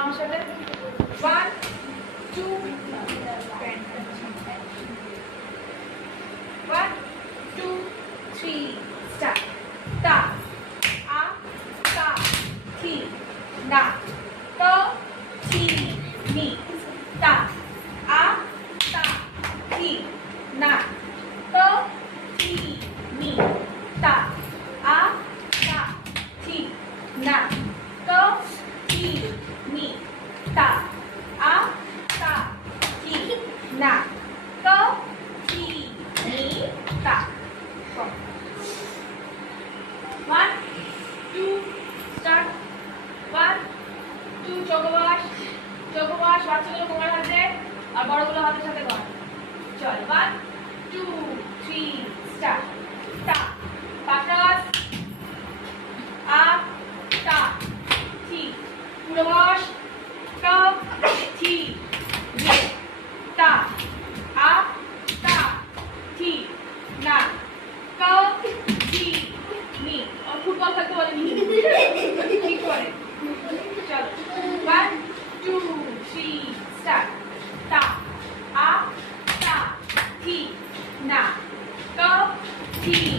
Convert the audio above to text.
আমার সাথে 1 2 1 2 3 স্টার্ট তা আ তা থি না ত থি নি তা আ তা থি না ত থি নি তা আ তা থি না ত থি নি তা আ তা থি না ত থি নি তা 1 2 স্টার্ট 1 2 চৌকোবাস বাচ্চাগুলো কোমর হাতে আর বড়গুলো হাতের সাথে কর চল 1 2 3 স্টার্ট তা পাটাস আ তা থি পুরো বস তা থি নি তা আ তা থি না তা থি নি ফুটবল খেলতে বলেনি ঠিক করে চলো 1 2 3 স্টার্ট তা আ তা থি না তা থি